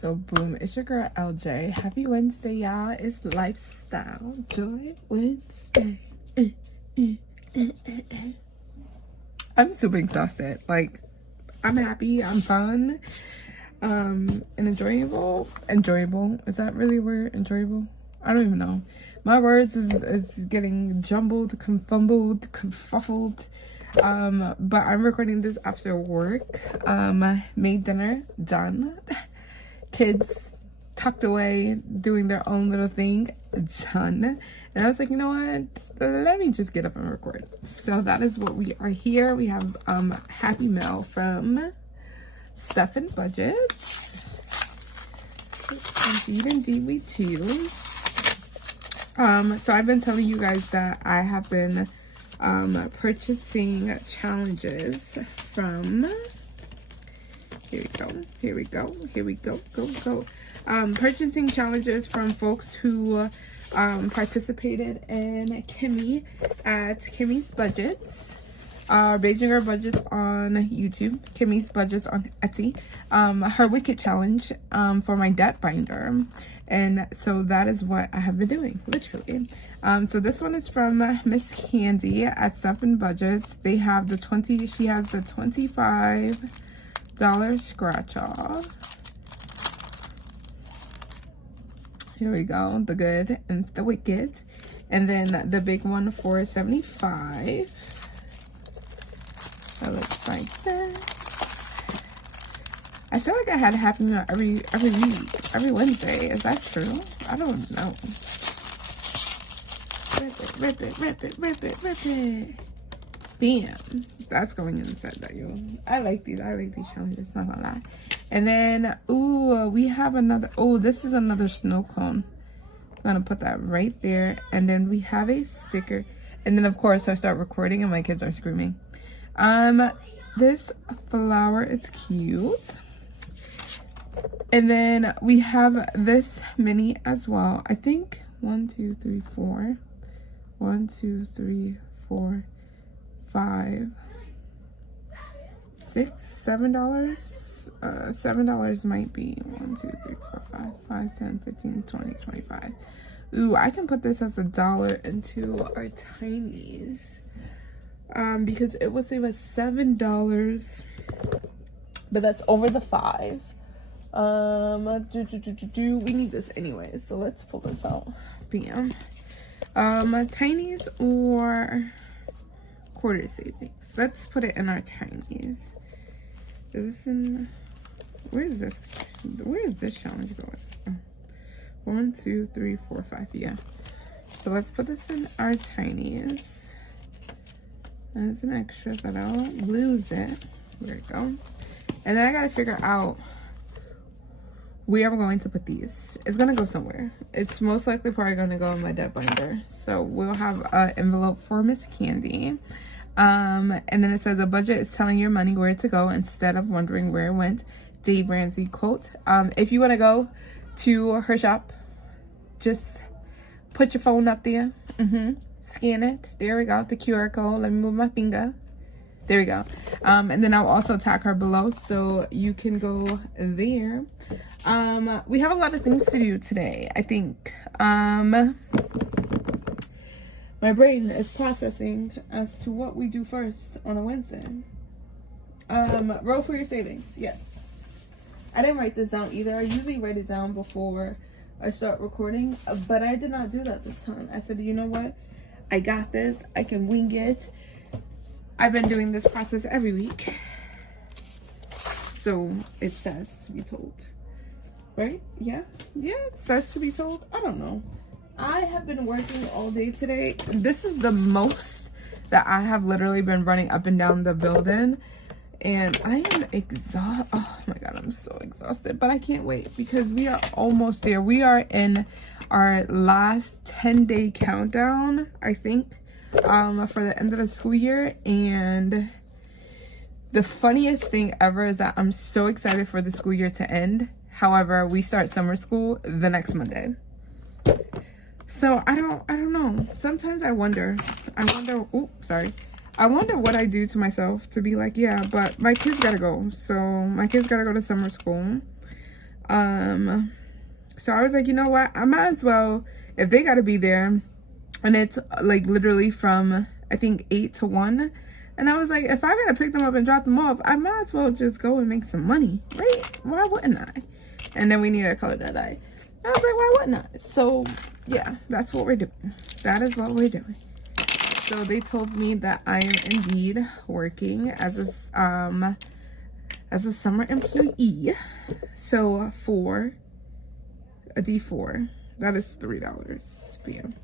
So boom, it's your girl LJ. Happy Wednesday, y'all. It's Lifestyle Joy Wednesday. I'm super exhausted. Like, I'm happy, I'm fun, and enjoyable. Is that really a word? Enjoyable? I don't even know. My words is getting jumbled, confuffled. But I'm recording this after work. Made dinner, done. Kids tucked away, doing their own little thing, done. And I was like, you know what? Let me just get up and record. So that is what we are here. We have Happy Meal from Stuff and Budget. Indeed we do. So I've been telling you guys that I have been purchasing challenges from here we go purchasing challenges from folks who participated in Kimmy at Kimmy's Budgets, Beijing Her Budgets on YouTube, Kimmy's Budgets on Etsy, her Wicked challenge for my debt binder. And so that is what I have been doing, literally. So this one is from Miss Candy at Stuff and Budgets. They have she has the $25 scratch off. Here we go, the good and the wicked. And then the big one for $75. That looks like that. I feel like I had a Happy Meal every week, every Wednesday. Is that true? I don't know. Rip it. Bam. That's going inside that, yo. I like these challenges, not gonna lie. And then, ooh, we have another, this is another snow cone. I'm gonna put that right there. And then we have a sticker. And then, of course, I start recording and my kids are screaming. This flower is cute. And then we have this mini as well. I think 1, 2, 3, 4. 1, 2, 3, 4, 5, 6, $7. $7 might be 1, 2, 3, 4, 5, 5, 10, 15, 20, 25. Ooh, I can put this as $1 into our Tinies. Because it will save us $7. But that's over the 5. We need this anyway, so let's pull this out. Bam. Tinies or quarter savings. Let's put it in our Tinies. Is this in, where is this challenge going? 1, 2, 3, 4, 5. Yeah. So let's put this in our Tinies as an extra so that I don't lose it. There we go. And then I gotta figure out where I'm going to put these. It's gonna go somewhere. It's most likely probably gonna go in my debt binder. So we'll have an envelope for Miss Candy. And then it says a budget is telling your money where to go instead of wondering where it went. Dave Ramsey quote. If you wanna go to her shop, just put your phone up there. Scan it. There we go. The QR code. Let me move my finger. There we go. And then I'll also tag her below so you can go there. We have a lot of things to do today, I think. My brain is processing as to what we do first on a Wednesday. Roll for your savings. Yes. I didn't write this down either. I usually write it down before I start recording, but I did not do that this time. I said, you know what? I got this. I can wing it. I've been doing this process every week. So it says to be told. Right? Yeah? Yeah, it says to be told. I don't know. I have been working all day today. This is the most that I have literally been running up and down the building. And I am exhausted. Oh my God, I'm so exhausted. But I can't wait because we are almost there. We are in our last 10-day countdown, I think, for the end of the school year. And the funniest thing ever is that I'm so excited for the school year to end. However, we start summer school the next Monday. So I don't know. Sometimes I wonder, I wonder what I do to myself to be like, yeah, but my kids gotta go. So my kids gotta go to summer school. So I was like, you know what, I might as well, if they gotta be there, and it's like literally from I think 8 to 1, and I was like, if I gotta pick them up and drop them off, I might as well just go and make some money, right? Why wouldn't I? And then we needed a color that I was like, why wouldn't I? So yeah, that's what we're doing. That is what we're doing. So they told me that I am indeed working as a summer employee. So for a D4, that is $3. Bam.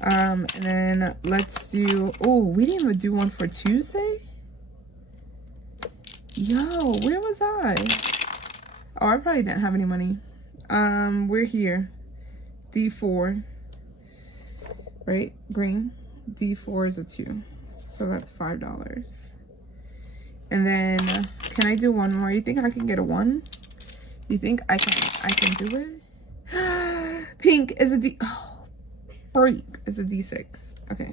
And then let's do, oh, we didn't even do one for Tuesday. Yo, where was I? Oh, I probably didn't have any money. We're here. D4, right? Green. D4 is a 2, so that's $5. And then can I do one more? You think I can get a 1? You think I can do it? Pink is a D. Oh, freak is a D6. Okay,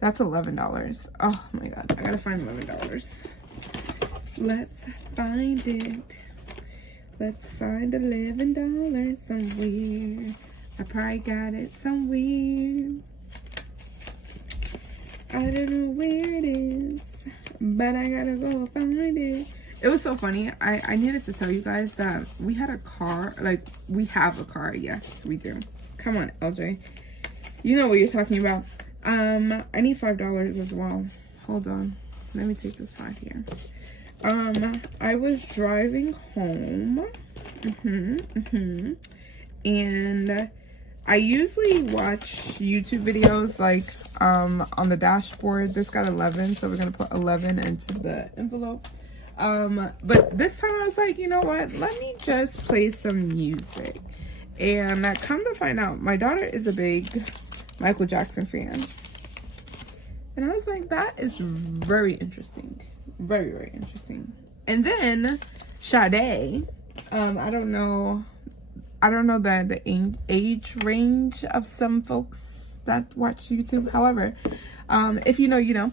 that's $11. Oh my god, I gotta find $11. Let's find it. Let's find $11 somewhere. I probably got it somewhere. I don't know where it is, but I gotta go find it. It was so funny. I needed to tell you guys that we had a car. Like, we have a car. Yes, we do. Come on, LJ. You know what you're talking about. I need $5 as well. Hold on. Let me take this 5 here. I was driving home. And I usually watch YouTube videos like on the dashboard. This got 11, so we're gonna put 11 into the envelope. But this time I was like, you know what, let me just play some music. And come to find out, my daughter is a big Michael Jackson fan, and I was like, that is very interesting, very, very interesting. And then Sade, I don't know the age range of some folks that watch YouTube. However, if you know, you know.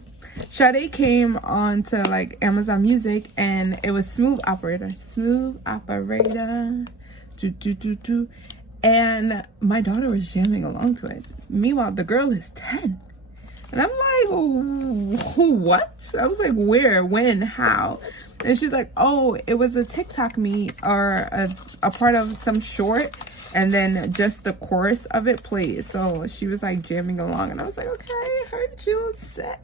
Sade came on to like Amazon Music, and it was Smooth Operator. And my daughter was jamming along to it. Meanwhile, the girl is 10. And I'm like, what? I was like, where, when, how? And she's like, oh, it was a TikTok me or a part of some short, and then just the chorus of it played. So she was like jamming along, and I was like, okay, heard you, set.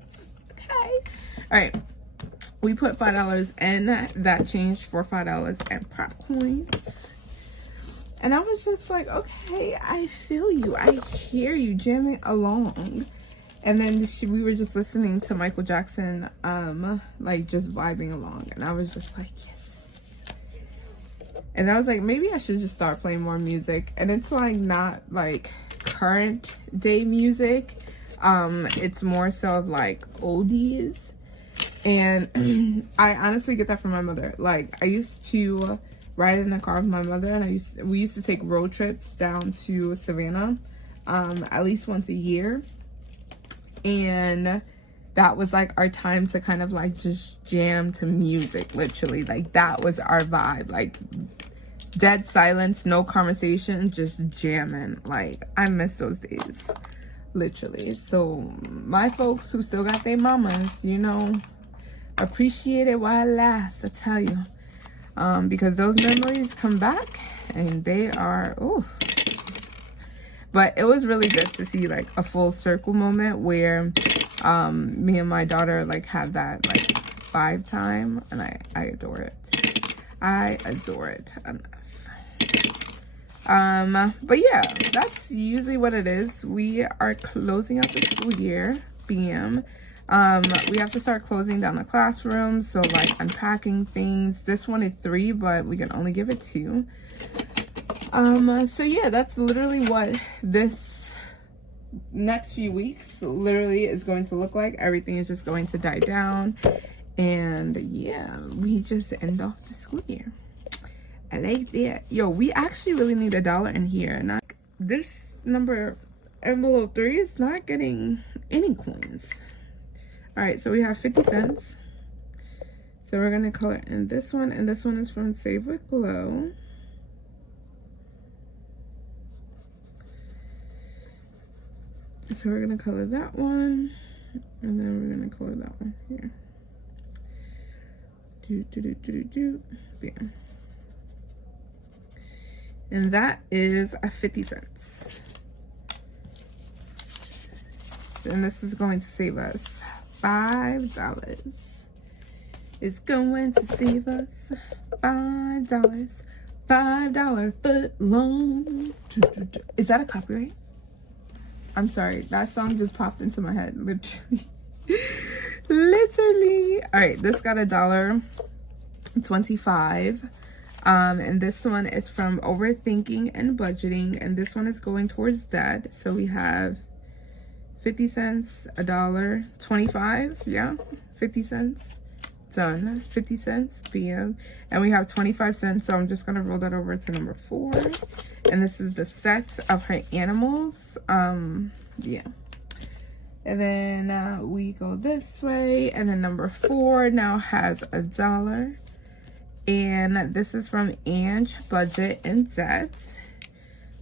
Okay. All right. We put $5 in. That changed for $5 and prop coins. And I was just like, okay, I feel you. I hear you jamming along. And then we were just listening to Michael Jackson, like just vibing along. And I was just like, yes. And I was like, maybe I should just start playing more music. And it's like not like current day music. It's more so of like oldies. And I honestly get that from my mother. Like, I used to ride in the car with my mother, and we used to take road trips down to Savannah at least once a year. And that was like our time to kind of like just jam to music, literally. Like, that was our vibe. Like, dead silence, no conversation, just jamming. Like, I miss those days, literally. So my folks who still got their mamas, you know, appreciate it while it lasts, I tell you. Because those memories come back, and they are, ooh. But it was really good to see like a full circle moment where me and my daughter like had that like vibe time, and I adore it. I adore it enough. But yeah, that's usually what it is. We are closing out the school year. Bam. We have to start closing down the classrooms, so like unpacking things. This one is 3, but we can only give it 2. So yeah, that's literally what this next few weeks literally is going to look like. Everything is just going to die down, and yeah, we just end off the school year. I like that. Yo, we actually really need $1 in here. Not this number, envelope 3 is not getting any coins. All right, so we have 50 cents, So we're going to color in this one, and this one is from Save with Glow. So we're going to color that one, and then we're going to color that one here. Bam. And that is 50 cents. And this is going to save us $5. It's going to save us $5. $5 foot long. Is that a copyright? I'm sorry. That song just popped into my head. Literally. Literally. All right. This got $1.25. And this one is from Overthinking and Budgeting. And this one is going towards Dad. So we have 50 cents, $1.25. Yeah. 50 cents. Done. 50 cents. Bam. And we have 25 cents. So I'm just going to roll that over to number 4. And this is the set of her animals. Yeah. And then we go this way. And then number 4 now has $1. And this is from Ange, Budget, and Debt.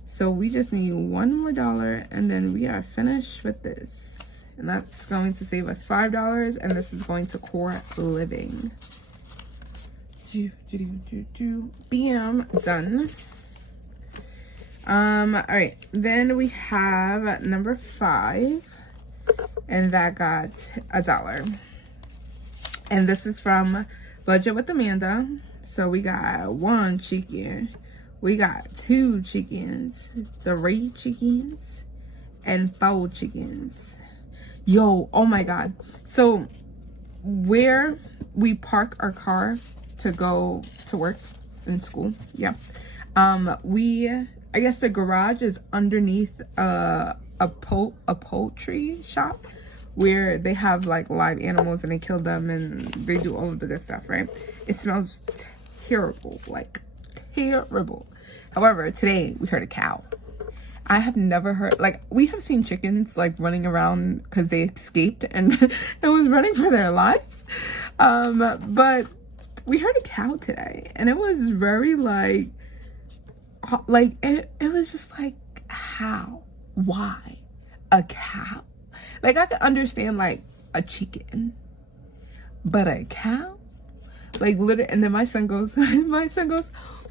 So we just need one more $1, and then we are finished with this. And that's going to save us $5, and this is going to Core Living. Bam, done. All right, then we have number 5, and that got $1. And this is from Budget with Amanda. So we got 1 chicken, we got 2 chickens, 3 chickens, and 4 chickens. Yo, oh my God. So where we park our car to go to work and school, yeah. I guess the garage is underneath a poultry shop where they have like live animals and they kill them and they do all of the good stuff, right? It smells terrible, like terrible. However, today we heard a cow. I have never heard, like, we have seen chickens like running around because they escaped and was running for their lives. But we heard a cow today, and it was very like it was just like, how? Why? A cow? Like, I could understand like a chicken, but a cow? Like, literally. And then my son goes,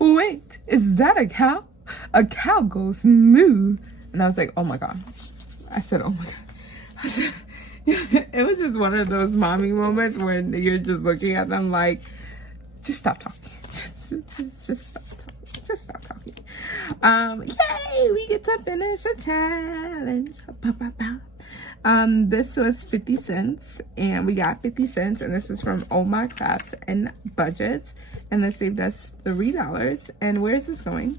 wait, is that a cow? A cow goes moo. And I was like, oh my God. I said, oh my God. I said, it was just one of those mommy moments when you're just looking at them like, just stop talking. Just stop talking. Just stop talking. Yay, we get to finish a challenge. This was 50 cents, and we got 50 cents, and this is from Oh My Crafts and Budgets, and this saved us $3. And where is this going?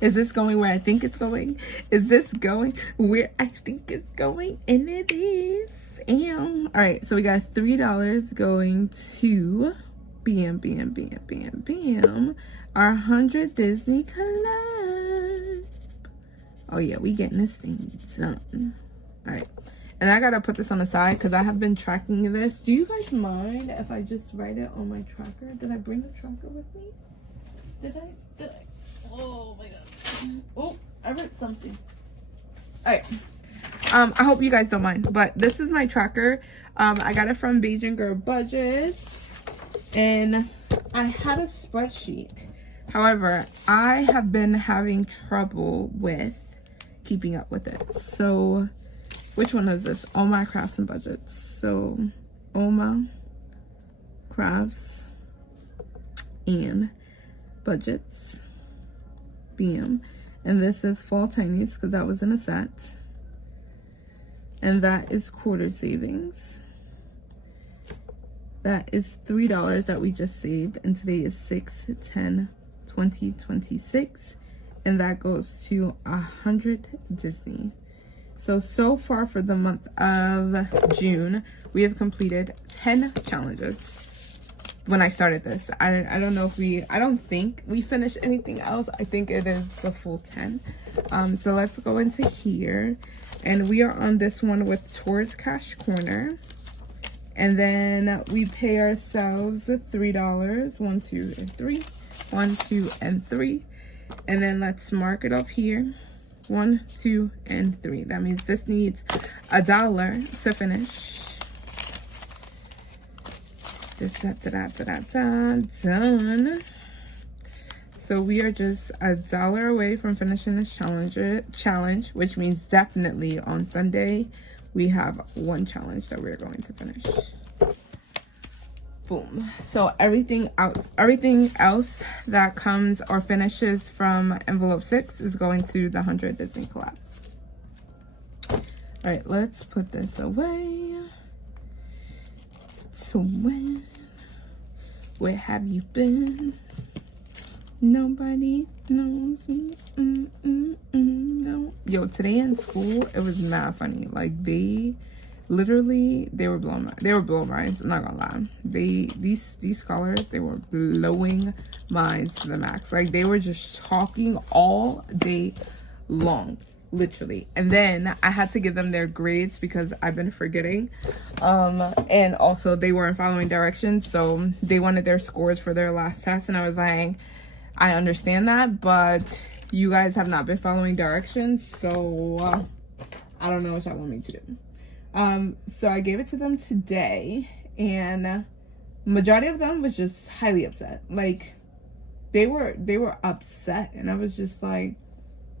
Is this going where I think it's going? Is this going where I think it's going? And it is. All right, so we got $3 going to bam, our 100 Disney collab. Oh yeah, we getting this thing done. All right, and I gotta put this on the side because I have been tracking this. Do you guys mind if I just write it on my tracker? Did I bring a tracker with me? Did I? Oh my God. Oh, I wrote something. All right. I hope you guys don't mind, but this is my tracker. I got it from Beijing Girl Budgets, and I had a spreadsheet. However, I have been having trouble with keeping up with it. So, which one is this? All My Crafts and Budgets. So, All My Crafts and Budgets. Bam. And this is Fall Tinies because that was in a set. And that is quarter savings. That is $3 that we just saved. And today is 6/10/2026. And that goes to 100 Disney. So far for the month of June, we have completed 10 challenges. When I started this, I don't know if I don't think we finished anything else. I think it is the full 10. So let's go into here, and we are on this one with Towards Cash Corner, And then we pay ourselves the $3. 1, 2, and 3. 1, 2, and 3. And then let's mark it up here. 1, 2, and 3. That means this needs $1 to finish. Done. So we are just $1 away from finishing this challenge, which means definitely on Sunday we have one challenge that we're going to finish. Boom. So everything else that comes or finishes from envelope 6 is going to the 100 Disney collab. All right, let's put this away. So where have you been? Nobody knows me. No. Yo, today in school it was mad funny. Like they were blowing minds. I'm not gonna lie. These scholars, they were blowing minds to the max. Like they were just talking all day long, literally. And then I had to give them their grades because I've been forgetting. And also they weren't following directions, so they wanted their scores for their last test, and I was like, I understand that, but you guys have not been following directions, so I don't know what y'all want me to do. So I gave it to them today, and majority of them was just highly upset. Like they were upset, and I was just like,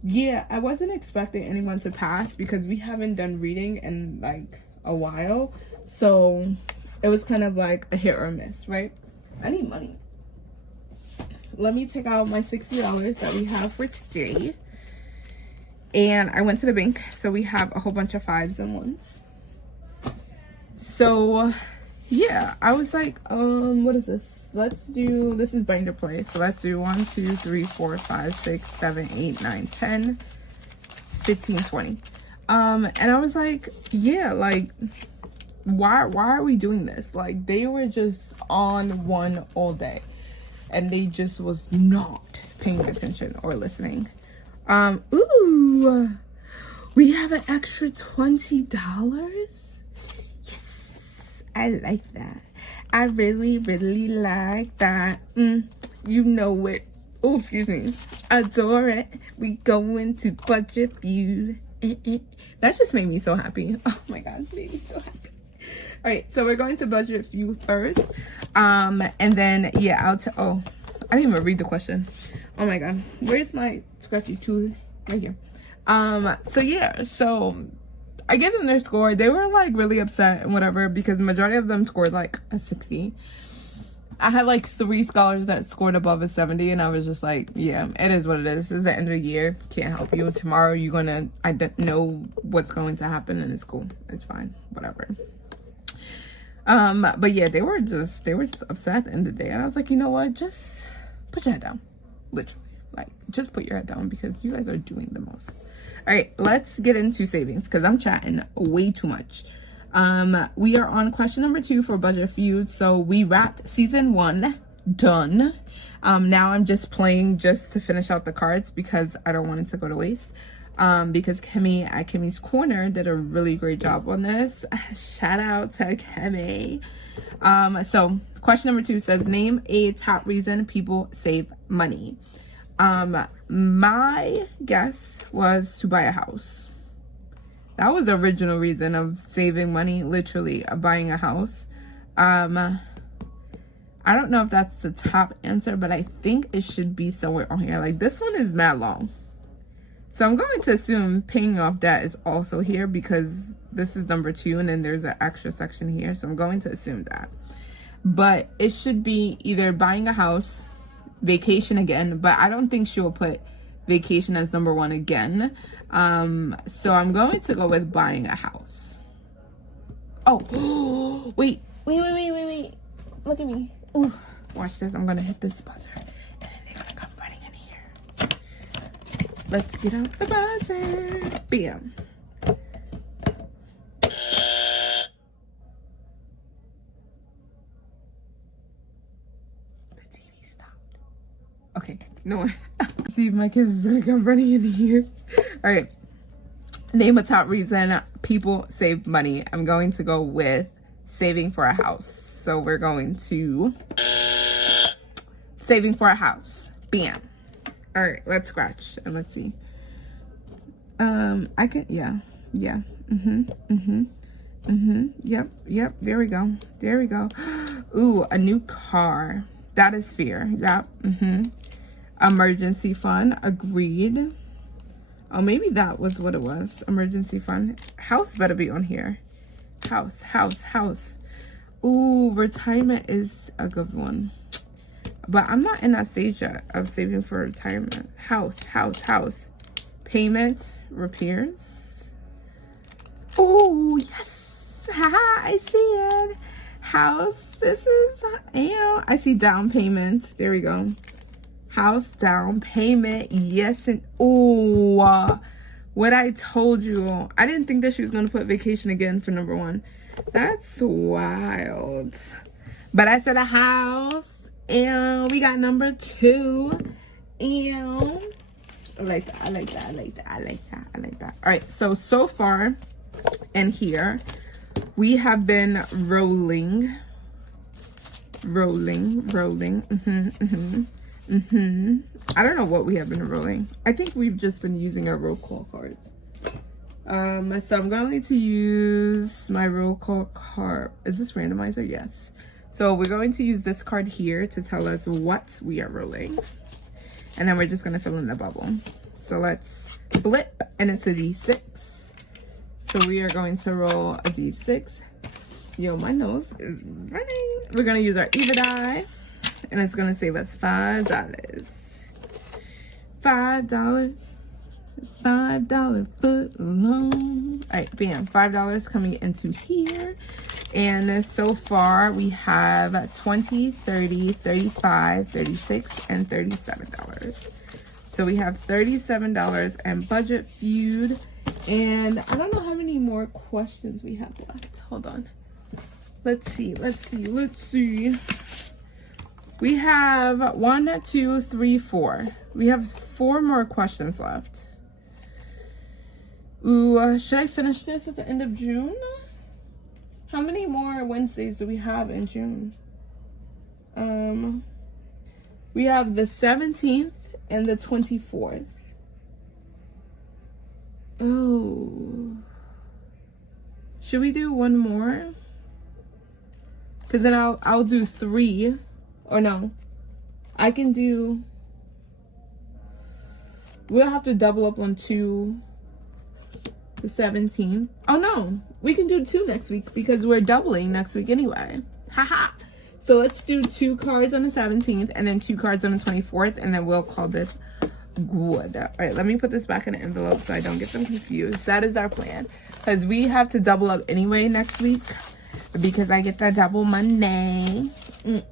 yeah, I wasn't expecting anyone to pass because we haven't done reading in like a while, so it was kind of like a hit or a miss, right? I need money. Let me take out my $60 that we have for today. And I went to the bank, so we have a whole bunch of 5s and 1s. So yeah, I was like, what is this? This is binder play. So let's do 1, 2, 3, 4, 5, 6, 7, 8, 9, 10, 15, 20. And I was like, yeah, like why are we doing this? Like they were just on one all day, and they just was not paying attention or listening. Ooh, we have an extra $20. Yes, I like that. I really like that. You know it. Oh, excuse me. Adore it. We going to budget feud. That just made me so happy. Oh my god, made me so happy. All right, so we're going to budget feud first. And then yeah, oh, I didn't even read the question. Oh my god, where's my scratchy tool? Right here. So yeah, so I gave them their score. They were like really upset and whatever because the majority of them scored like a 60. I had like 3 scholars that scored above a 70, and I was just like, yeah, it is what it is. This is the end of the year. Can't help you. Tomorrow I don't know what's going to happen, and it's cool. It's fine. Whatever. But yeah, they were just upset at the end of the day, and I was like, you know what? Just put your head down. Literally, like, just put your head down because you guys are doing the most. All right, let's get into savings because I'm chatting way too much. We are on question number 2 for budget feud. So we wrapped season 1, done. Now I'm just playing just to finish out the cards because I don't want it to go to waste. Because Kimmy at Kimmy's Corner did a really great job on this. Shout out to Kimmy. So question number 2 says, name a top reason people save money. My guess was to buy a house. That was the original reason of saving money, literally buying a house. I don't know if that's the top answer, but I think it should be somewhere on here. Like this one is mad long. So I'm going to assume paying off debt is also here because this is number 2 and then there's an extra section here. So I'm going to assume that. But it should be either buying a house, vacation again, but I don't think she will put vacation as number 1 again. So I'm going to go with buying a house. Oh, wait. Look at me. Ooh, watch this. I'm going to hit this buzzer and then they're going to come running in here. Let's get out the buzzer. Bam. The TV stopped. Okay, no one. See if my kids is gonna come running in here. All right, name a top reason people save money. I'm going to go with saving for a house. So we're going to saving for a house. Bam. All right, let's scratch and let's see. I can, yeah. Yep. There we go. Ooh, a new car. That is fear. Yep. Emergency fund. Agreed. Oh, maybe that was what it was. Emergency fund. House better be on here. House. Ooh, retirement is a good one. But I'm not in that stage yet of saving for retirement. House. Payment. Repairs. Oh, yes. Haha, I see it. House. This is, I see down payment. There we go. House down payment. Yes. And oh, what I told you. I didn't think that she was going to put vacation again for number 1. That's wild. But I said a house. And we got number 2. And I like that. All right, so far in here we have been rolling. I don't know what we have been rolling. I think we've just been using our roll call cards. So I'm going to use my roll call card. Is this randomizer? Yes. So we're going to use this card here to tell us what we are rolling. And then we're just going to fill in the bubble. So let's flip, and it's a D6. So we are going to roll a D6. Yo, my nose is running. We're going to use our Eva die, and it's going to save us $5. $5 foot long. All right, bam, $5 coming into here. And so far we have $20, $30, $35, $36, and $37. So we have $37 and budget feud. And I don't know how many more questions we have left. Hold on. Let's see. We have 1, 2, 3, 4. We have 4 more questions left. Ooh, should I finish this at the end of June? How many more Wednesdays do we have in June? We have the 17th and the 24th. Oh. Should we do one more? Because then I'll do 3. Or no. I can do... We'll have to double up on 2. The 17th. Oh no, we can do 2 next week because we're doubling next week anyway. Haha. So let's do 2 cards on the 17th and then 2 cards on the 24th, and then we'll call this good. All right, let me put this back in an envelope so I don't get them confused. That is our plan, because we have to double up anyway next week because I get that double money.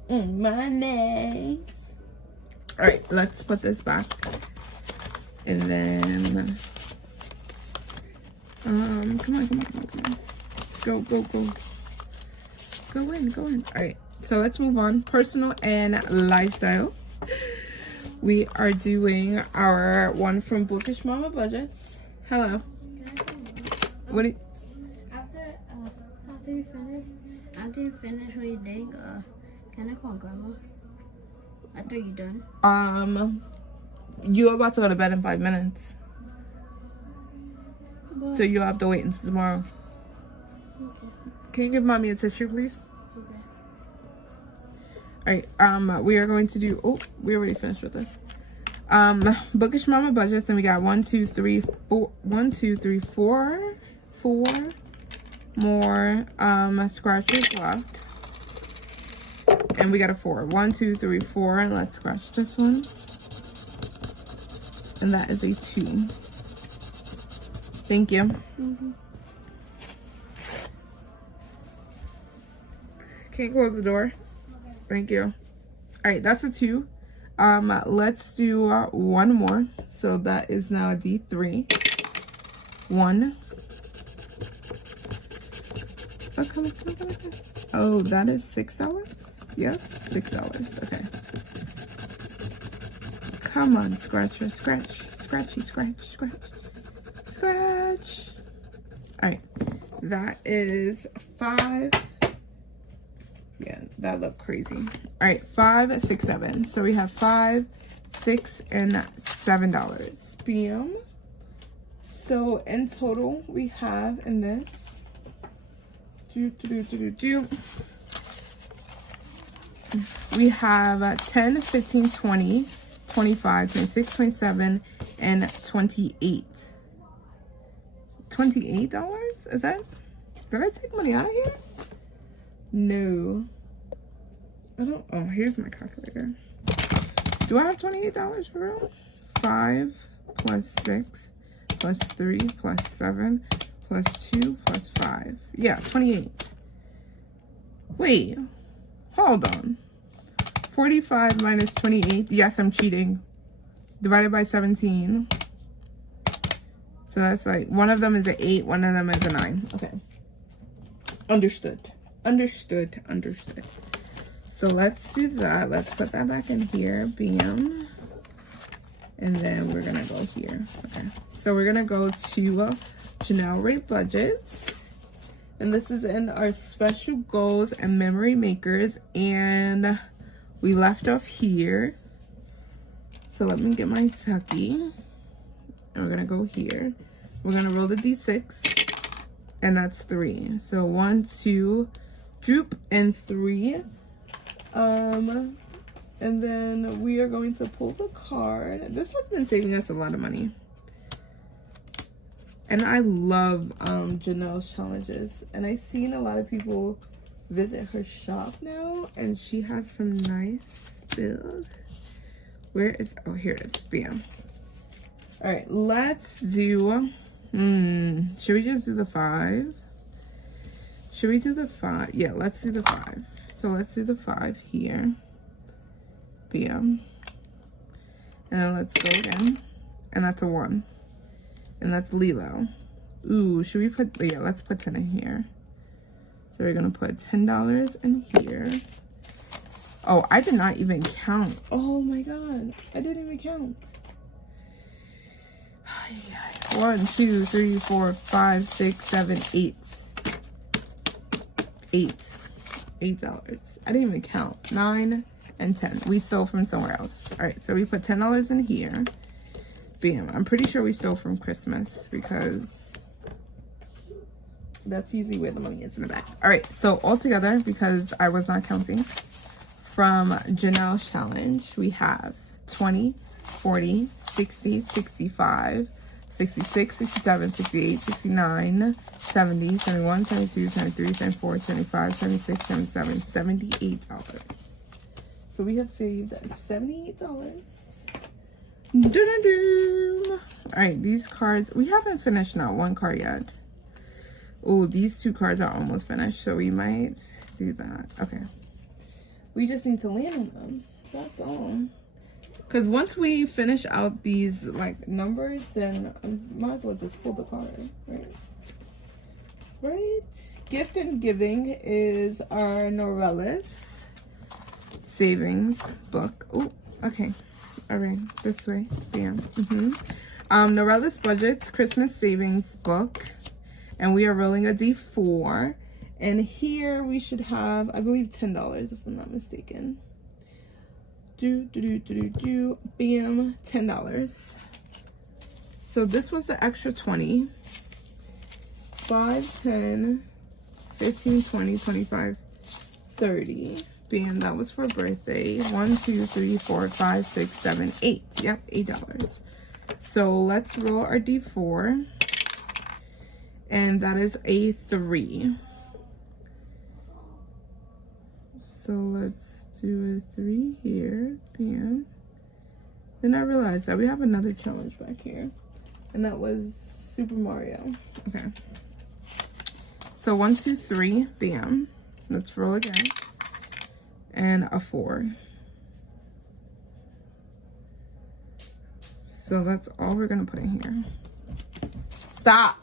Money. All right, let's put this back, and then come on. Go in. All right, so let's move on. Personal and lifestyle. We are doing our one from Bookish Mama Budgets. Hello. What do you... After you finish what you're doing, can I call Grandma? After you're done. You're about to go to bed in 5 minutes. But, So you'll have to wait until tomorrow. okay. Can you give Mommy a tissue, please? Okay. All right, we are going to do... Oh, we already finished with this. Bookish Mama Budgets, and we got 4 more scratches left. And we got a 4. 1, 2, 3, 4. And let's scratch this one. And that is a 2. Thank you. Can't close the door. Thank you. All right, that's a 2. Let's do one more. So that is now a D3. 1. Oh, come on. Oh, that is $6? Yes, $6. Okay. Come on, scratcher, scratchy, scratch. All right, that is $5. that look crazy. All right, 5, 6, 7. So we have $5, $6, and $7. Bam. So in total, we have in this, we have 10, 15, 20, 25, 26, 27, and 28. $28? Is that, did I take money out of here? No. I don't, oh, here's my calculator. Do I have $28 for real? 5 plus 6 plus 3 plus 7 plus 2 plus 5. Yeah, 28. Wait, hold on. 45 minus 28. Yes, I'm cheating. Divided by 17. So that's like, one of them is an 8, one of them is a 9. Okay. Understood. Understood. Understood. So let's do that. Let's put that back in here. Bam. And then we're going to go here. Okay. So we're going to go to Janelle Rate Budgets. And this is in our special goals and memory makers. And we left off here. So let me get my Tucky. And we're going to go here. We're going to roll the D6. And that's 3. So 1, 2, droop, and 3. And then we are going to pull the card. This has been saving us a lot of money. And I love Janelle's challenges. And I've seen a lot of people visit her shop now. And she has some nice stuff. Where is, oh, here it is. Bam. All right, let's do, should we just do the 5? Should we do the 5? Yeah, let's do the 5. So let's do the 5 here. Bam. And then let's go again. And that's a 1. And that's Lilo. Ooh, should we put, yeah, let's put 10 in here. So we're going to put $10 in here. Oh, I did not even count. Oh my God. I didn't even count. 1, 2, 3, 4, 5, 6, 7, 8. $8. I didn't even count. 9 and 10. We stole from somewhere else. All right, so we put $10 in here. Bam. I'm pretty sure we stole from Christmas because that's usually where the money is in the back. All right, so altogether, because I was not counting, from Janelle's challenge, we have 20, 40, 60, 65, 66, 67, 68, 69, 70, 71, 72, 73, 74, 75, 76, 77, $78. So we have saved $78. All right, these cards, we haven't finished not one card yet. Oh, these 2 cards are almost finished, so we might do that. Okay. We just need to land on them. That's all. Because once we finish out these like numbers, then I might as well just pull the card, right? Right? Gift and Giving is our Norella's savings book. Oh, okay. All right, this way. Bam. Norella's Budgets Christmas Savings Book. And we are rolling a D4. And here we should have, I believe, $10 if I'm not mistaken. Bam, $10. So this was the extra 20. 5, 10, 15, 20, 25, 30. Bam, that was for birthday. 1, 2, 3, 4, 5, 6, 7, 8. Yep, $8. So let's roll our D4. And that is a 3. So let's do a 3 here. Bam. Then I realized that we have another challenge back here. And that was Super Mario. Okay. So 1, 2, 3. Bam. Let's roll again. And a 4. So that's all we're going to put in here. Stop.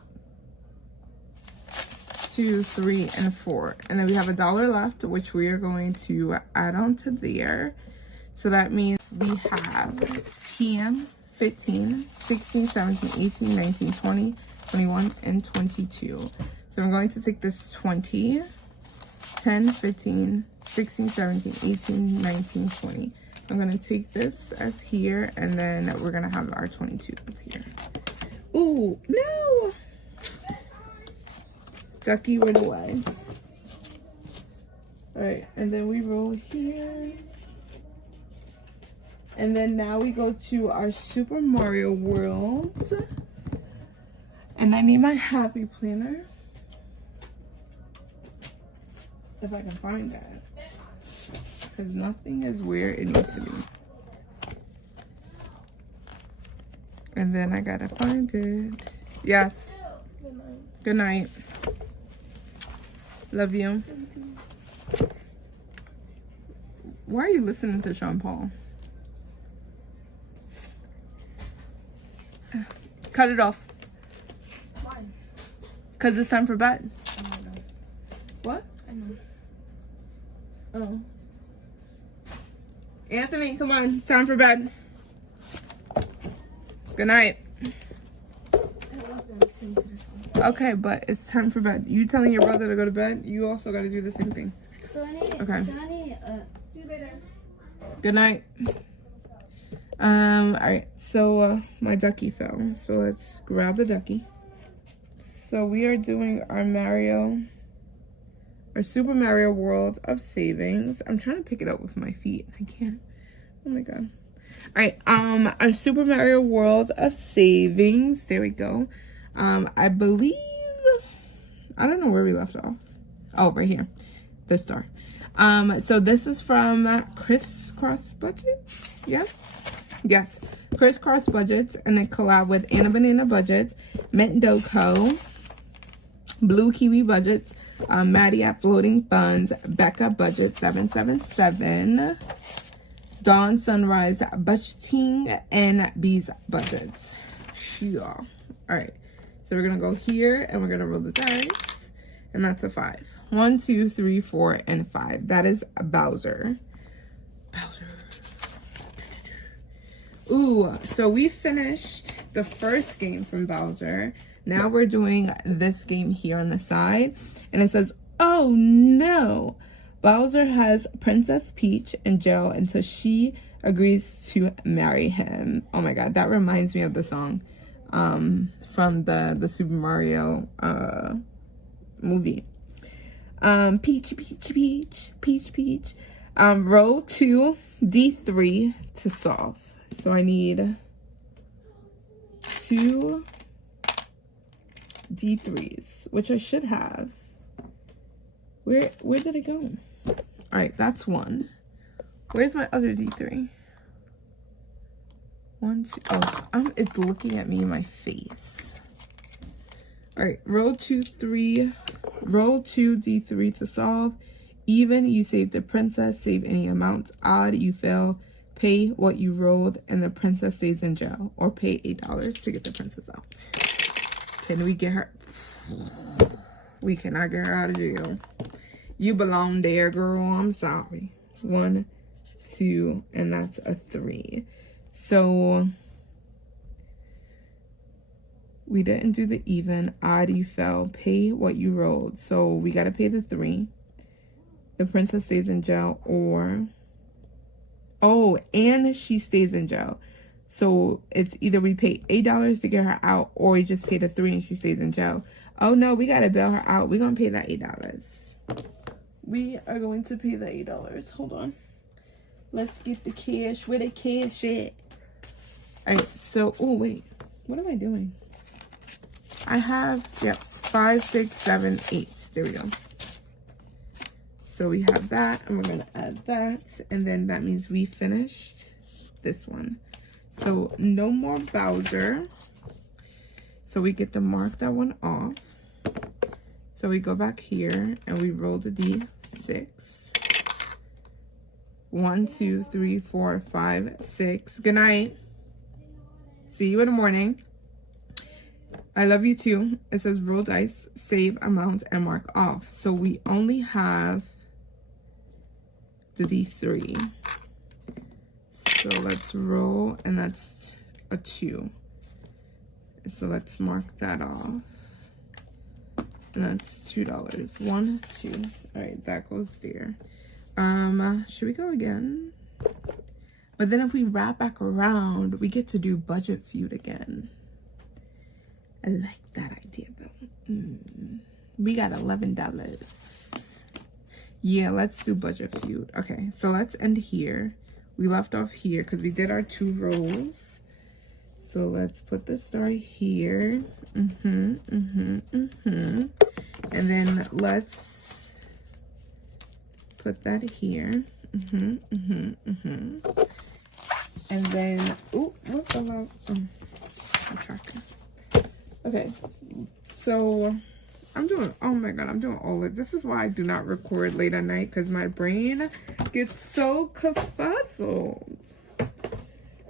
2, 3, and 4. And then we have $1 left, which we are going to add on to there. So that means we have 10, 15, 16, 17, 18, 19, 20, 21, and 22. So I'm going to take this 20, 10, 15, 16, 17, 18, 19, 20. I'm gonna take this as here, and then we're gonna have our 22 as here. Ooh, no! Ducky went away. Alright, and then we roll here. And then now we go to our Super Mario World. And I need my happy planner. If I can find that. Because nothing is where it needs to be. And then I gotta find it. Yes. Good night. Good night. Love you. Why are you listening to Sean Paul? Cut it off. Why? Because it's time for bed. I don't know. What? I know. Oh. Anthony, come on. It's time for bed. Good night. Okay, but it's time for bed. You telling your brother to go to bed, you also got to do the same thing. So I need, okay. So I need, see you later. Good night. Alright, so my ducky fell. So let's grab the ducky. So we are doing our Super Mario World of Savings. I'm trying to pick it up with my feet. I can't. Oh my god. Alright, our Super Mario World of Savings. There we go. I believe, I don't know where we left off. Oh, right here. The star. So this is from Crisscross Budgets. Yes. Yes. Crisscross Budgets, and then collab with Anna Banana Budgets, Mint Doco, Blue Kiwi Budgets, Maddie at Floating Funds, Becca Budget 777, Dawn Sunrise Budgeting, and Bees Budgets. Yeah. Alright. So we're gonna go here and we're gonna roll the dice. And that's a 5. 1, 2, 3, 4, and 5. That is Bowser. Bowser. Ooh, so we finished the first game from Bowser. Now we're doing this game here on the side. And it says, oh no! Bowser has Princess Peach in jail until she agrees to marry him. Oh my god, that reminds me of the song from the Super Mario movie. Peach, peach, peach, peach, peach. Roll 2 D3 to solve. So I need 2 D3s, which I should have. Where did it go? All right, that's 1. Where's my other D3? 1, 2. Oh, it's looking at me in my face. All right, roll 2 D3 to solve. Even, you save the princess, save any amount. Odd, you fail, pay what you rolled, and the princess stays in jail. Or pay $8 to get the princess out. Can we get her? We cannot get her out of jail. You belong there, girl. I'm sorry. 1, 2, and that's a 3. So we didn't do the even. Odd, you fell. Pay what you rolled. So we got to pay the 3. The princess stays in jail, or... Oh, and she stays in jail. So it's either we pay $8 to get her out, or we just pay the 3 and she stays in jail. Oh no, we got to bail her out. We're going to pay that $8. We are going to pay the $8. Hold on. Let's get the cash. Where the cash at? Alright, so, oh wait. What am I doing? I have, yep, 5, 6, 7, 8. There we go. So we have that, and we're going to add that. And then that means we finished this one. So no more Bowser. So we get to mark that one off. So we go back here and we roll the D6. 1, 2, 3, 4, 5, 6. Good night. See you in the morning. I love you too. It says roll dice, save amount, and mark off. So we only have the D3. So let's roll, and that's a 2. So let's mark that off. And that's $2. 1, 2. All right, that goes there. Should we go again? But then if we wrap back around, we get to do budget feud again. I like that idea though. We got $11. Yeah, let's do budget feud. Okay, so let's end here. We left off here because we did our 2 rows. So let's put the star here. And then let's put that here. And then, oh, what the hell? I'm tracking. Okay, so I'm doing, oh my god, I'm doing all of this. Is why I do not record late at night, because my brain gets so confuzzled.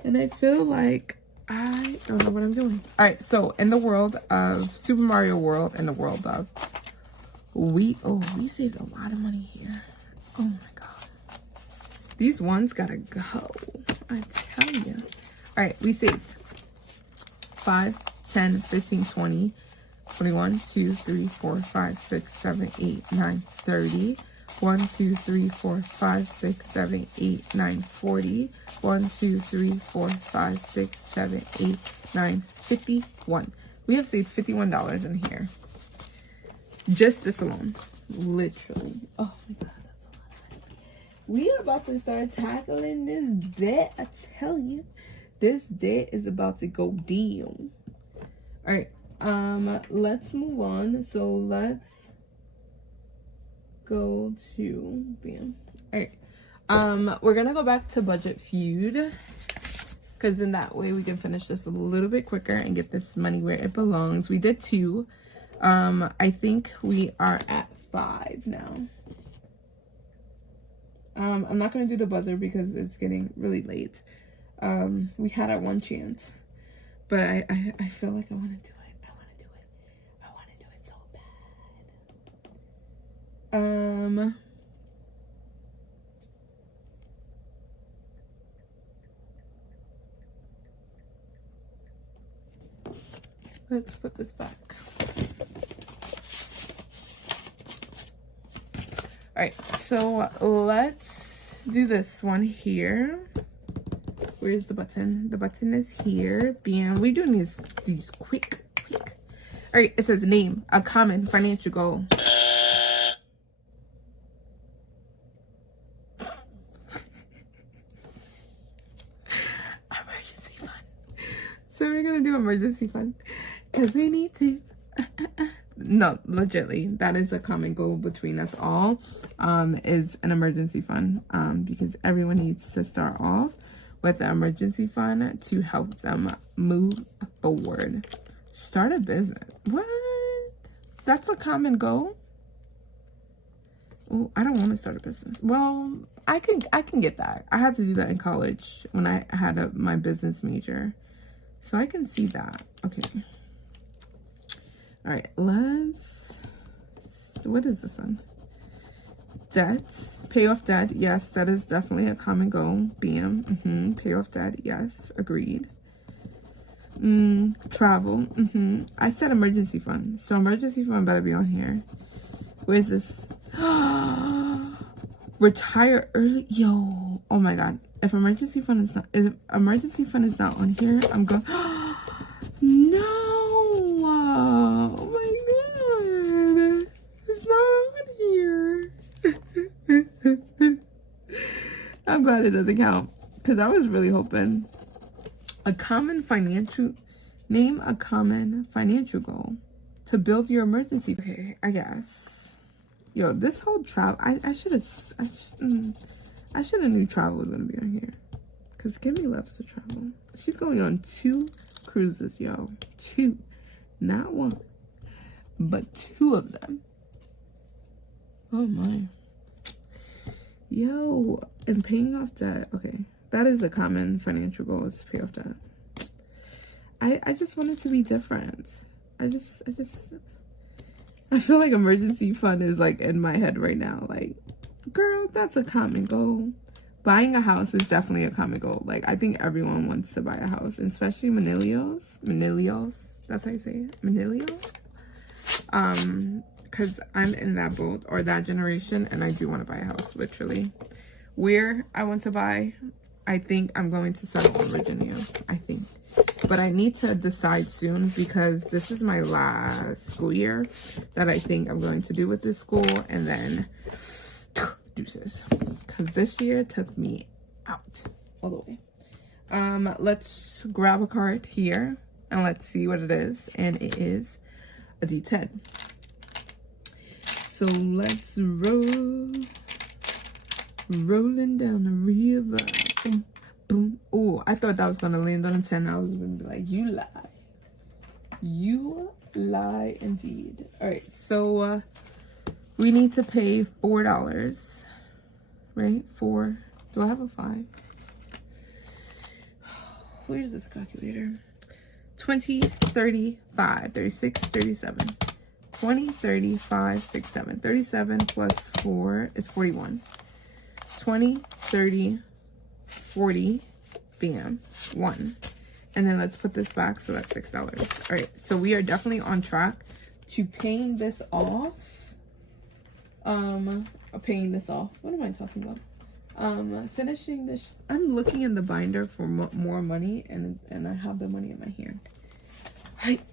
And I feel like I don't know what I'm doing. All right, so in the world of Super Mario World, in the world of, we saved a lot of money here. Oh my god. These ones gotta go, I tell you. All right, we saved 5, 10, 15, 20, 21, 2, 3, 4, 5, 6, 7, 8, 9, 30. 1, 2, 3, 4, 5, 6, 7, 8, 9, 40. 1, 2, 3, 4, 5, 6, 7, 8, 9, 51. We have saved $51 in here. Just this alone. Literally. Oh my god, that's a lot of money. We are about to start tackling this debt. I tell you. This debt is about to go down. Alright. Let's move on. So let's go to bam. Alright. We're gonna go back to budget feud, because in that way we can finish this a little bit quicker and get this money where it belongs. We did 2. I think we are at 5 now. I'm not gonna do the buzzer because it's getting really late. We had our 1 chance, but I feel like I want to do it. I want to do it so bad. Let's put this back. All right, so let's do this one here. Where's the button? The button is here. Bam. We're doing these quick. All right, it says name a common financial goal. Emergency fund. So we're gonna do emergency fund because we need to. No, legitly, that is a common goal between us all. Is an emergency fund. Because everyone needs to start off with the emergency fund to help them move forward. Start a business. What? That's a common goal? Oh, I don't want to start a business. Well, I can get that. I had to do that in college when I had my business major. So I can see that. Okay. All right, what is this one? Debt, pay off debt. Yes, that is definitely a common goal. Bam. Pay off debt. Yes, agreed. Travel. I said emergency fund, so emergency fund better be on here. Where's this? Retire early. Yo, oh my god. If emergency fund is not on here, I'm going. No. Oh my god. It's not on here. I'm glad it doesn't count, because I was really hoping. Name a common financial goal to build your emergency. Okay, I guess. Yo, this whole travel, I should have knew travel was gonna be on here, because Kimmy loves to travel. She's going on 2 cruises, yo. 2, not 1, but 2 of them. Oh my. Yo, and paying off debt. Okay, that is a common financial goal, is to pay off debt. I just want it to be different. I feel like emergency fund is like in my head right now. Like, girl, that's a common goal. Buying a house is definitely a common goal. Like, I think everyone wants to buy a house, especially millennials. That's how you say it, millennials. because I'm in that boat or that generation, and I do want to buy a house, literally. Where I want to buy, I think I'm going to settle in Virginia, I think. But I need to decide soon, because this is my last school year that I think I'm going to do with this school, and then deuces, because this year took me out all the way. Let's grab a card here and let's see what it is, and it is a D10. So let's rolling down the river. Boom, boom. Oh, I thought that was gonna land on a 10. I was gonna be like, you lie indeed. All right, so we need to pay $4, right? 4. Do I have a 5? Where's this calculator? 20, 35, 36, 37. 20, 35, 6, 7. 37 plus 4 is 41. 20, 30, 40, bam, 1. And then let's put this back, so that's $6. All right, so we are definitely on track to paying this off. Paying this off. What am I talking about? Finishing this. I'm looking in the binder for more money, and I have the money in my hand.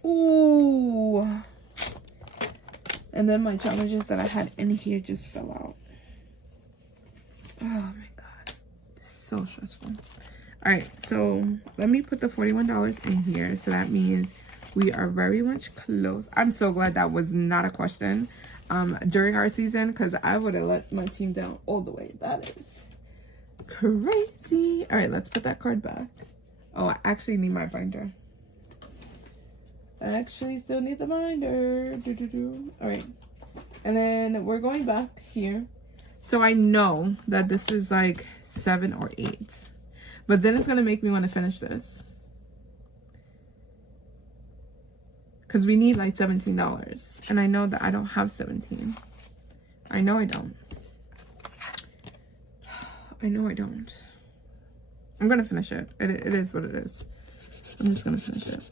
Ooh. And then my challenges that I had in here just fell out. Oh my god, so stressful. All right, so let me put the $41 in here, so that means we are very much close. I'm so glad that was not a question during our season, because I would have let my team down all the way. That is crazy. All right, let's put that card back. Oh, I actually need my binder. I actually still need the binder. All right, and then we're going back here. So I know that this is like 7 or 8, but then it's gonna make me want to finish this, because we need like $17, and I know that I don't have 17. I know I don't. I know I don't. I'm gonna finish it. It is what it is. I'm just gonna finish it.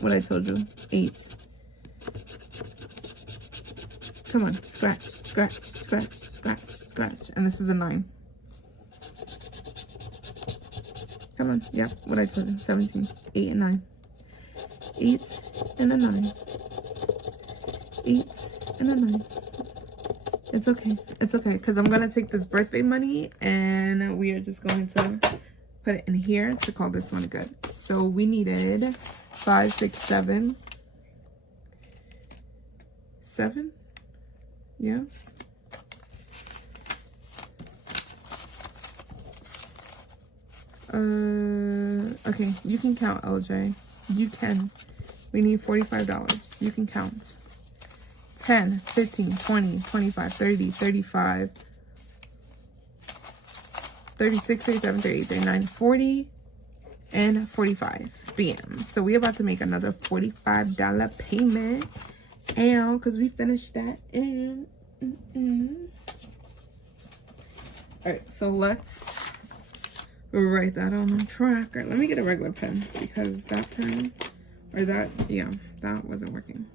What I told you, 8. Come on, scratch, scratch, scratch, scratch, scratch. And this is a 9. Come on, yep, what I told you, 17, 8 and 9. 8 and a 9. 8 and a 9. It's okay. It's okay, because I'm gonna take this birthday money and we are just going to put it in here to call this one good. So we needed 5, 6, 7. 7? Yeah. Okay, you can count, LJ. You can. We need $45. You can count. 10, 15, 20, 25, 30, 35, 36, 37, 38, 39, 40, and 45. Bam. So we're about to make another $45 payment. And because we finished that. And all right, so let's write that on a tracker. Let me get a regular pen, because that pen, or that, yeah, that wasn't working.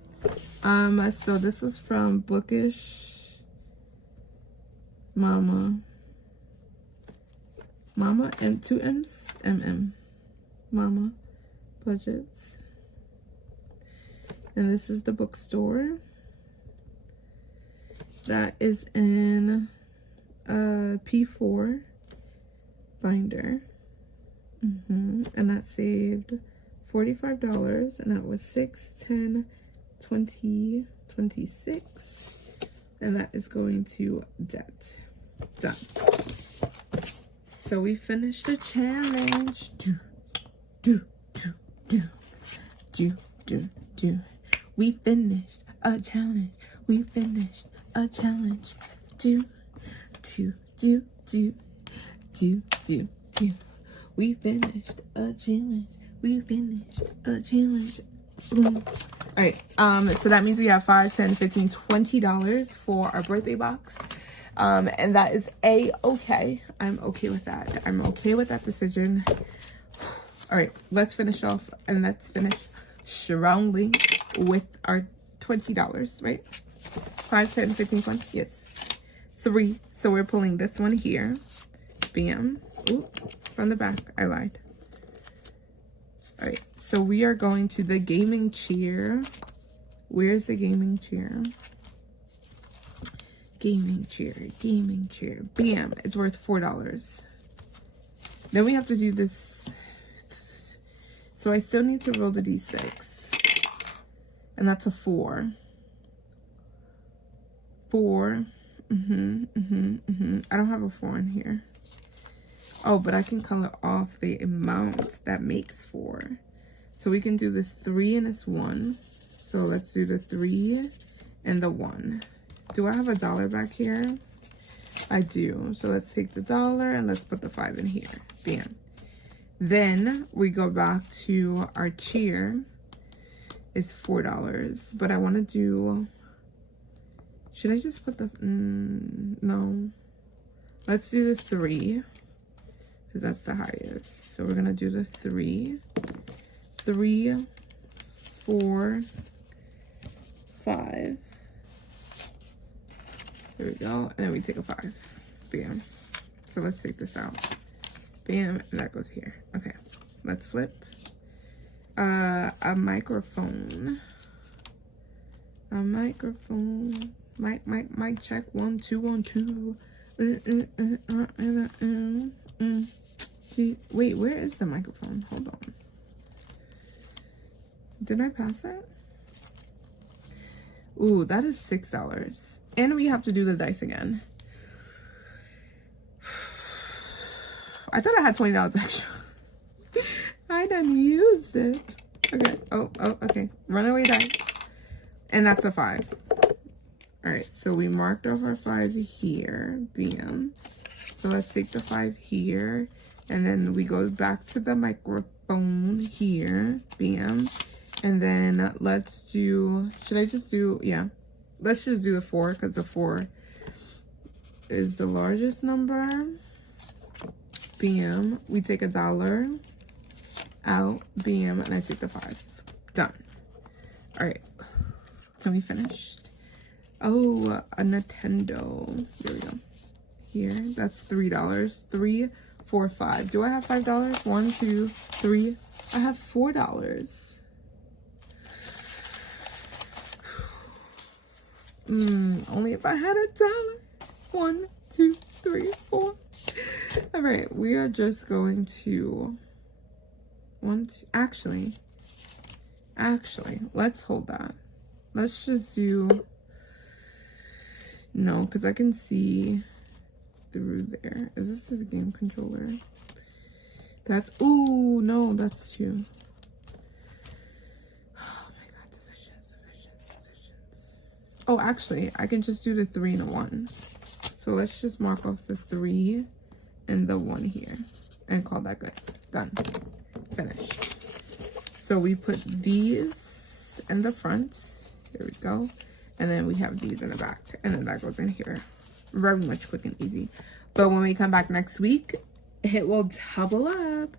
So this was from Bookish Mama and 2 M's Mama Budgets, and this is the bookstore that is in P4 binder, and that saved $45, and that was 6, 10, 20, 26, and that is going to debt. Done. So we finished the challenge. We finished a challenge. We finished a challenge. We finished a challenge. We finished a challenge. All right, so that means we have $5, $10, $15, $20 for our birthday box, and that is okay. I'm okay with that. I'm okay with that decision. All right, let's finish off, and let's finish strongly with our $20, right? 5, 10, 15, 20. Yes. 3. So we're pulling this one here. Bam. Ooh, from the back. I lied. All right. So we are going to the gaming chair. Where's the gaming chair? Gaming chair. Gaming chair. Bam. It's worth $4. Then we have to do this. So I still need to roll the d6. And that's a 4. 4. I don't have a 4 in here. Oh, but I can color off the amount that makes 4. So we can do this 3 and this 1. So let's do the 3 and the 1. Do I have a $1 back here? I do. So let's take the $1 and let's put the 5 in here. Bam. Then we go back to our chair. It's $4. But I want to do... Should I just put the... no. Let's do the 3. Because that's the highest. So we're going to do the 3. 3, 4, 5. There we go. And then we take a 5. Bam. So let's take this out. Bam. And that goes here. Okay. Let's flip. A microphone. A microphone. Mic check. 1, 2, 1, 2. Wait, where is the microphone? Hold on. Did I pass it? Ooh, that is $6. And we have to do the dice again. I thought I had $20 extra. I done used it. Okay. Oh, okay. Runaway dice. And that's a 5. All right. So we marked off our 5 here. Bam. So let's take the 5 here. And then we go back to the microphone here. Bam. And then let's do, should I just do, yeah. Let's just do the 4 because the 4 is the largest number. Bam. We take $1 out. Bam. And I take the 5. Done. All right. Can we finish? Oh, a Nintendo. There we go. Here. That's $3. 3, 4, 5. Do I have $5? 1, 2, 3. I have $4. Only if I had $1. 1, 2, 3, 4. All right, we are just going to actually, let's hold that. Let's just do, no, because I can see through there. Is this the game controller? That's, ooh, no, that's 2. Oh, actually, I can just do the 3 and a 1. So let's just mark off the 3 and the 1 here and call that good. Done. Finished. So we put these in the front. There we go. And then we have these in the back. And then that goes in here. Very much quick and easy. But when we come back next week, it will double up.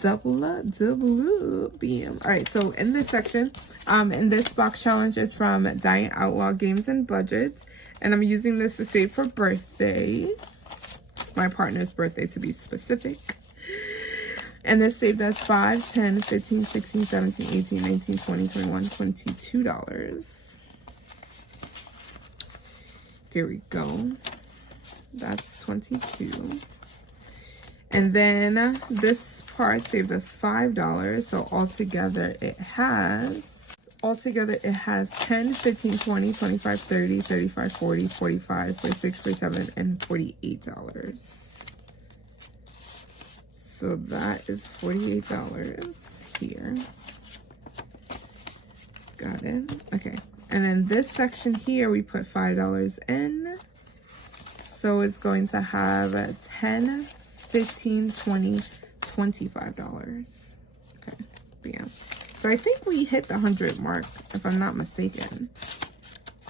Double up. Bam. All right, so in this section, in this box challenge is from Giant Outlaw Games and Budgets, and I'm using this to save for birthday, my partner's birthday to be specific. And this saved us $5, $10, $15, $16, $17, $18, $19, $20, $21, $22. There we go. That's 22. And then this part saved us $5. So altogether it has 10, 15, 20, 25, 30, 35, 40, 45, 46, 47, and $48. So that is $48 here. Got it. Okay. And then this section here, we put $5 in. So it's going to have 10, 15, 20, $25. Okay. Bam. So I think we hit the 100 mark, if I'm not mistaken.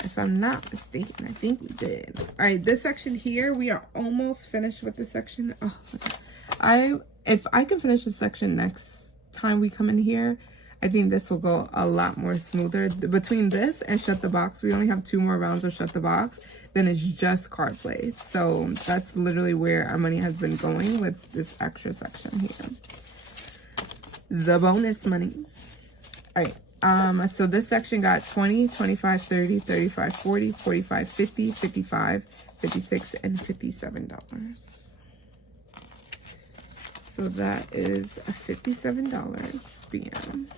If I'm not mistaken, I think we did. All right, this section here, we are almost finished with this section. Oh, if I can finish this section next time we come in here, I think this will go a lot more smoother. Between this and Shut the Box, we only have 2 more rounds of Shut the Box. Then it's just card plays. So that's literally where our money has been going with this extra section here. The bonus money. All right. So this section got 20, 25, 30, 35, 40, 45, 50, 55, 56, and $57. So that is $57. Bam.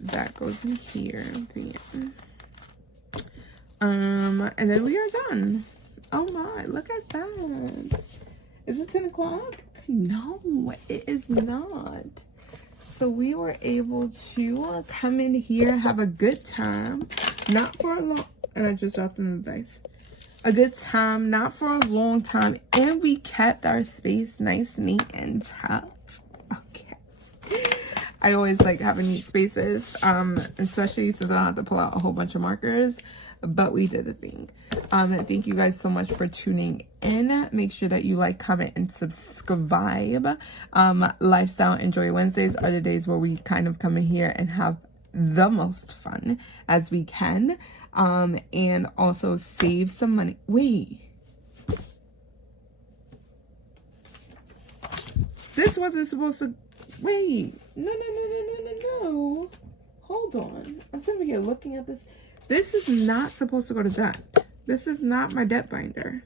That goes in here. Bam. And then we are done. Oh my, look at that. Is it 10 o'clock? No, it is not. So we were able to come in here, have a good time. Not for a long, and I just dropped in the dice. A good time, not for a long time. And we kept our space nice, neat, and tough. Okay. I always like having neat spaces, especially since I don't have to pull out a whole bunch of markers. But we did the thing. And thank you guys so much for tuning in. Make sure that you like, comment, and subscribe. Lifestyle Enjoy Wednesdays are the days where we kind of come in here and have the most fun as we can. And also save some money. Wait. This wasn't supposed to... Wait. No. Hold on. I'm sitting here looking at this. This is not supposed to go to debt. This is not my debt binder.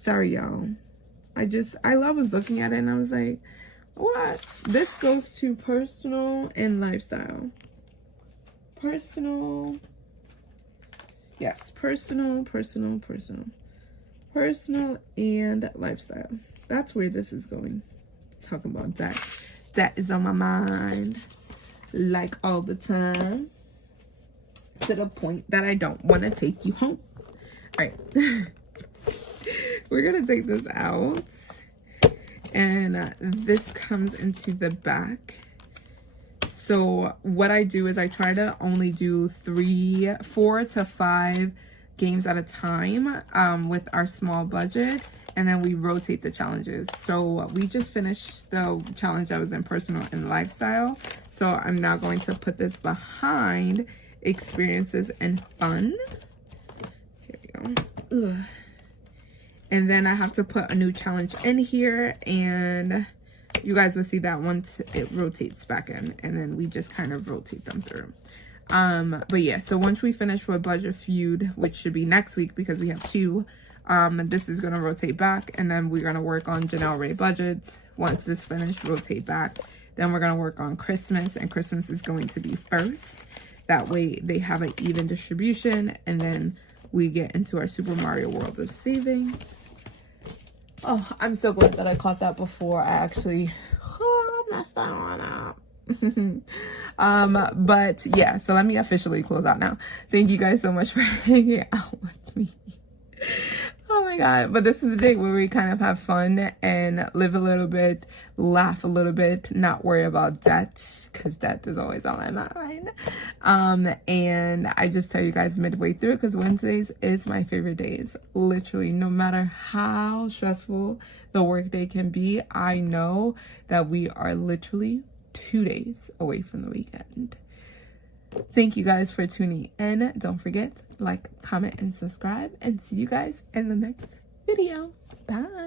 Sorry, y'all. I was looking at it and I was like, what? This goes to personal and lifestyle. Personal. Yes, personal and lifestyle. That's where this is going. Talking about debt. Debt is on my mind. Like all the time. To the point that I don't want to take you home. All right. We're going to take this out. And this comes into the back. So what I do is I try to only do 4 to 5 games at a time with our small budget. And then we rotate the challenges. So we just finished the challenge that was in personal and lifestyle. So I'm now going to put this behind experiences and fun. Here we go. Ugh. And then I have to put a new challenge in here, and you guys will see that once it rotates back in, and then we just kind of rotate them through. But yeah, so once we finish with Budget Feud, which should be next week because we have 2, this is gonna rotate back, and then we're gonna work on Janelle Ray budgets. Once this finished, rotate back. Then we're gonna work on Christmas, and Christmas is going to be first. That way they have an even distribution, and then we get into our Super Mario World of Savings. Oh, I'm so glad that I caught that before I actually messed that one up. But yeah, so let me officially close out now. Thank you guys so much for hanging out with me. Oh my god, but this is the day where we kind of have fun and live a little bit, laugh a little bit, not worry about debt, because debt is always on my mind. And I just tell you guys midway through, because Wednesdays is my favorite days. Literally, no matter how stressful the workday can be, I know that we are literally 2 days away from the weekend. Thank you guys for tuning in. Don't forget, like, comment, and subscribe. And see you guys in the next video. Bye.